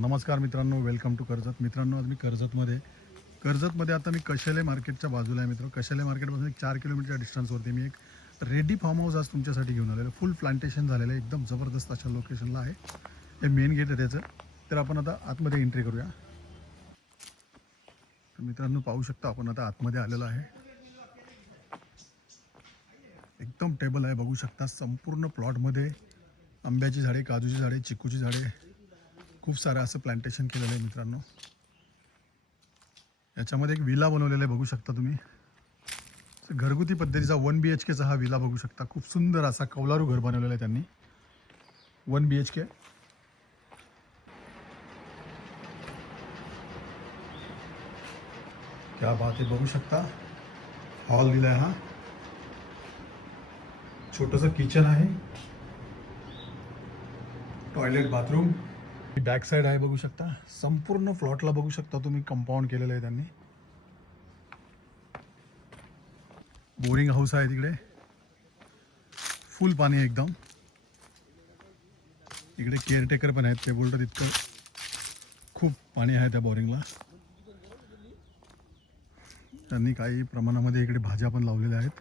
नमस्कार मित्रांनो, welcome to Karjat. मित्रांनो, आज मी कर्जतमध्ये आता मी कशाले मार्केटच्या बाजूला आहे. मित्र, कशाले मार्केटपासून एक 4 किलोमीटरच्या डिस्टन्सवरती मी एक रेडी फार्म हाऊस आज तुमच्यासाठी घेऊन आलेलो. फुल प्लांटेशन झालेलं आहे, एकदम जबरदस्त अशा लोकेशनला आहे. हे मेन गेट आहे त्याचं. तर आपण आता आतमध्ये एंट्री करूया. तर मित्रांनो, पाहू शकता आपण आता आतमध्ये आलेलो आहे. एकदम टेबल आहे, बघू शकता. संपूर्ण प्लॉटमध्ये आंब्याची झाडे, काजूची झाडे, चिकूची झाडे, खूप सारं असं प्लांटेशन केलेलं आहे. मित्रांनो, याच्यामध्ये एक विला बनवलेला आहे, बघू शकता तुम्ही. घरगुती पद्धतीचा 1 BHKचा हा विला बघू शकता. खूप सुंदर असा कौलारू घर बनवलेलं आहे त्यांनी. 1 BHK. क्या बात आहे, बघू शकता. हॉल दिला आहे, हा छोटंसं किचन आहे, टॉयलेट, बाथरूम. बॅक साईड आहे, बघू शकता. संपूर्ण प्लॉटला बघू शकता तुम्ही कंपाऊंड केलेलं आहे त्यांनी. बोरिंग हाऊस आहे तिकडे, फुल पाणी आहे एकदम. इकडे केअरटेकर पण आहेत, ते बोलतात तितकं खूप पाणी आहे त्या बोरिंगला. त्यांनी काही प्रमाणामध्ये इकडे भाज्या पण लावलेल्या आहेत.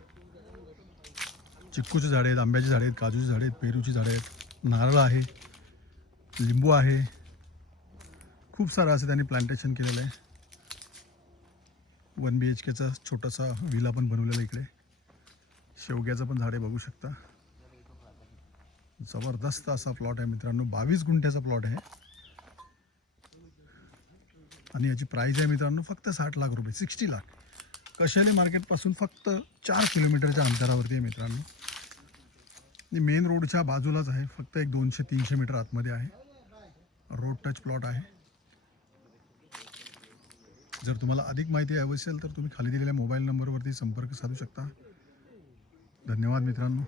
चिक्कूची झाडे आहेत, आंब्याची झाडे आहेत, काजूची झाडे आहेत, पेरूची झाडे आहेत, नारळ आहे, लिंबू आहे. खूप सारं असं त्यांनी प्लांटेशन केलेलं आहे. 1 BHKचा छोटासा विला पण बनवलेला इकडे. शेवग्याचं पण झाडे बघू शकता. जबरदस्त असा प्लॉट आहे मित्रांनो. 22 गुंठ्याचा प्लॉट आहे आणि याची प्राईस आहे मित्रांनो फक्त 60 लाख रुपये, 60 लाख. कशाले मार्केटपासून फक्त 4 किलोमीटरच्या अंतरावरती आहे मित्रांनो. मेन रोडच्या बाजूलाच आहे, फक्त एक 200-300 मीटर आतमध्ये आहे. रोड टच प्लॉट आहे. जर तुम्हाला अधिक माहिती हवी असेल तर तुम्ही खाली दिलेल्या मोबाईल नंबरवरती संपर्क साधू शकता. धन्यवाद मित्रांनो.